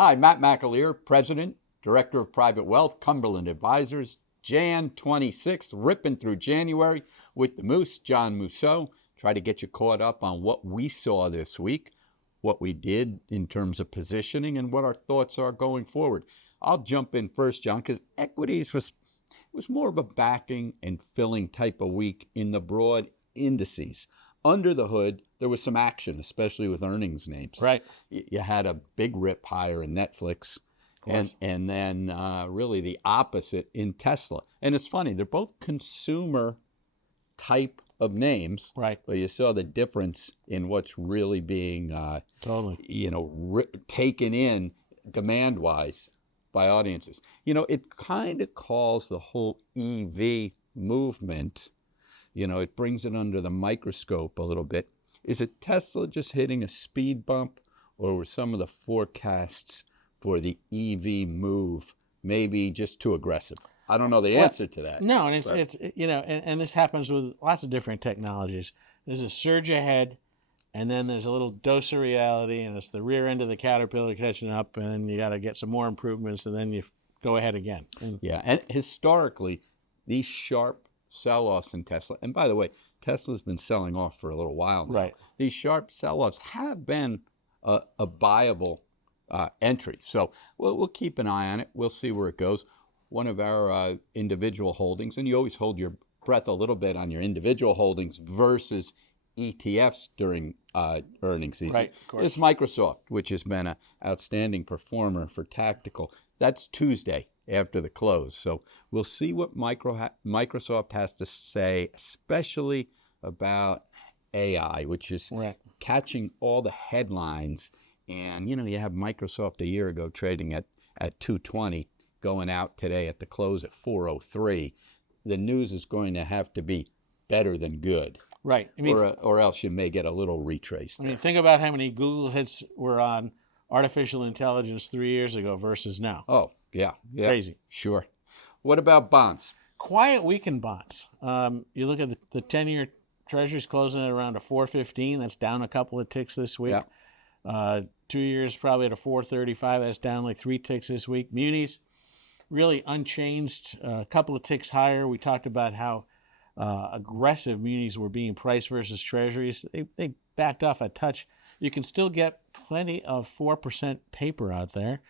Hi, Matt McAleer, President, Director of Private Wealth, Cumberland Advisors. Jan 26th, ripping through January with the Moose, John Mousseau. Try to get you caught up on what we saw this week, what we did in terms of positioning, and what our thoughts are going forward. I'll jump in first, John, because equities was more of a backing and filling type of week in the broad indices. Under the hood, there was some action, especially with earnings names. Right. You had a big rip higher in Netflix, and then really the opposite in Tesla. And it's funny, they're both consumer type of names. Right. But you saw the difference in what's really being taken in demand-wise by audiences. It kind of calls the whole EV movement, it brings it under the microscope a little bit. Is it Tesla just hitting a speed bump, or were some of the forecasts for the EV move maybe just too aggressive? I don't know the answer to that. No, and it's and this happens with lots of different technologies. There's a surge ahead, and then there's a little dose of reality, and it's the rear end of the caterpillar catching up, and you got to get some more improvements, and then you go ahead again. Yeah, and historically, these sharp sell-offs in Tesla, and by the way, Tesla's been selling off for a little while now. Right. These sharp sell-offs have been a viable entry. So we'll keep an eye on it. We'll see where it goes. One of our individual holdings, and you always hold your breath a little bit on your individual holdings versus ETFs during earnings season, right, is Microsoft, which has been an outstanding performer for tactical. That's Tuesday after the close. So we'll see what Microsoft has to say, especially about AI, which is catching all the headlines. And, you have Microsoft a year ago trading at 220, going out today at the close at 403. The news is going to have to be better than good. Right. I mean, or else you may get a little retrace there. Think about how many Google hits were on artificial intelligence 3 years ago versus now. Oh, yeah. Crazy. Sure. What about bonds? Quiet week in bonds. You look at the 10-year Treasury's closing at around a 415. That's down a couple of ticks this week. Yeah. 2 years probably at a 435. That's down like 3 ticks this week. Munis really unchanged, a couple of ticks higher. We talked about how aggressive munis were being priced versus Treasuries. They backed off a touch. You can still get plenty of 4% paper out there.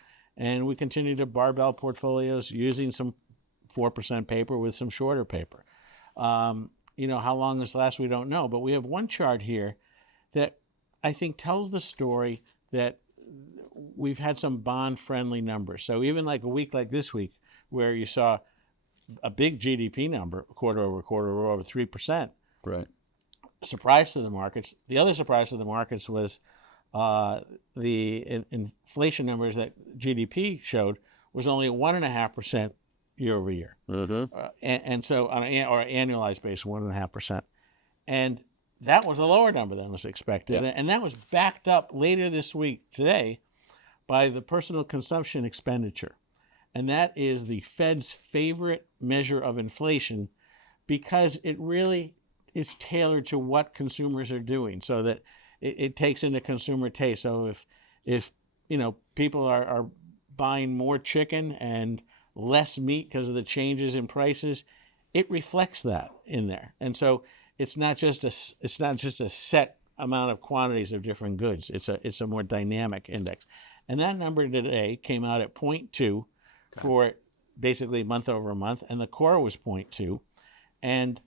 And we continue to barbell portfolios using some 4% paper with some shorter paper. How long this lasts, we don't know. But we have one chart here that I think tells the story that we've had some bond-friendly numbers. So even like a week like this week, where you saw a big GDP number, quarter over 3%. Right. Surprise to the markets. The other surprise to the markets was the inflation numbers that GDP showed was only 1.5% year over year. Mm-hmm. And so on an annualized basis, 1.5%. And that was a lower number than was expected. Yeah. And that was backed up later this week, today, by the personal consumption expenditure. And that is the Fed's favorite measure of inflation because it really is tailored to what consumers are doing, so that it takes into consumer taste. So if people are buying more chicken and less meat because of the changes in prices, it reflects that in there. And so it's not just a set amount of quantities of different goods. It's a more dynamic index. And that number today came out at 0.2 for basically month over month, and the core was 0.2, and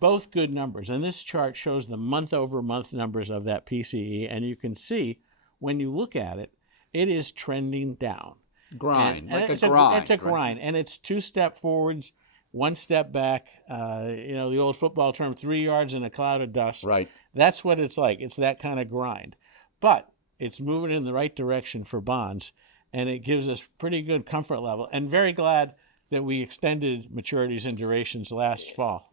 both good numbers. And this chart shows the month over month numbers of that PCE, and you can see when you look at it, it is trending down. Grind, and like it's a grind. It's a grind, and it's 2 step forwards, 1 step back. The old football term, 3 yards in a cloud of dust. Right. That's what it's like. It's that kind of grind. But it's moving in the right direction for bonds, and it gives us pretty good comfort level. And very glad that we extended maturities and durations last fall.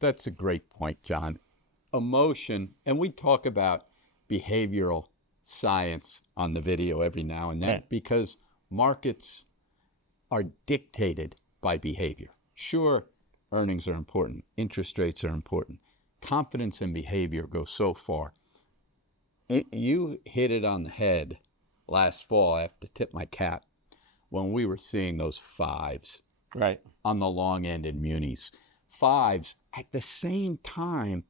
That's a great point, John. Emotion, and we talk about behavioral science on the video every now and then, because markets are dictated by behavior. Sure, earnings are important. Interest rates are important. Confidence and behavior go so far. You hit it on the head last fall, I have to tip my cap, when we were seeing those fives Right. on the long end in munis. Fives at the same time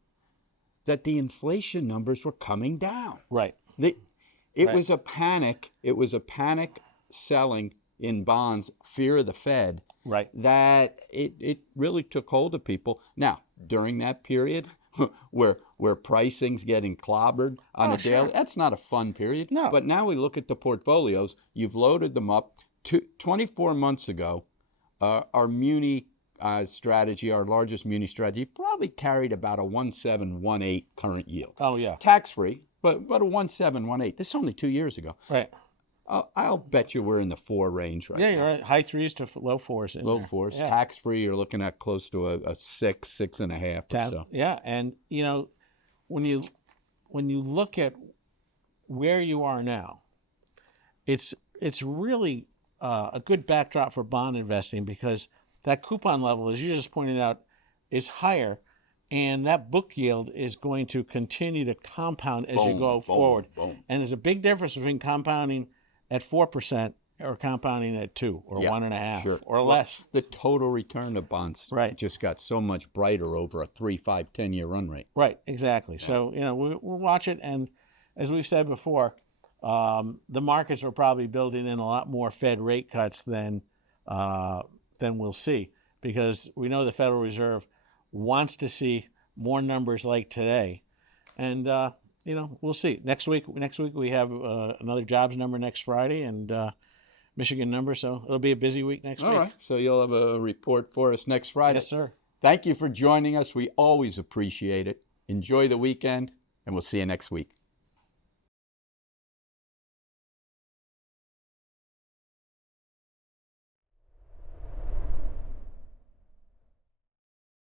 that the inflation numbers were coming down. Right. It Right. was a panic. It was a panic selling in bonds, fear of the Fed, Right. that it really took hold of people. Now, during that period where pricing's getting clobbered on Oh, a daily, sure. that's not a fun period. No. But now we look at the portfolios. You've loaded them up. 24 months ago, our Muni strategy, our largest Muni strategy, probably carried about a 1.718 current yield. Oh, yeah. Tax-free, but a 1.718. This is only 2 years ago. Right. I'll bet you we're in the 4 range right Yeah, now. you're right. High threes to low fours. In Low there. 4s. Yeah. Tax-free, you're looking at close to a 6, 6.5 or so. Yeah, and when you look at where you are now, it's really a good backdrop for bond investing, because that coupon level, as you just pointed out, is higher, and that book yield is going to continue to compound as you go forward. Boom. And there's a big difference between compounding at 4% or compounding at 2 or Yeah, 1.5 sure. or less. The total return of bonds Right. just got so much brighter over a 3, 5, 10-year run rate. Right, exactly. So, we'll watch it. And as we've said before, the markets are probably building in a lot more Fed rate cuts than we'll see, because we know the Federal Reserve wants to see more numbers like today. And, we'll see. Next week we have another jobs number next Friday, and Michigan number. So it'll be a busy week next week. All right. So you'll have a report for us next Friday. Yes, sir. Thank you for joining us. We always appreciate it. Enjoy the weekend, and we'll see you next week.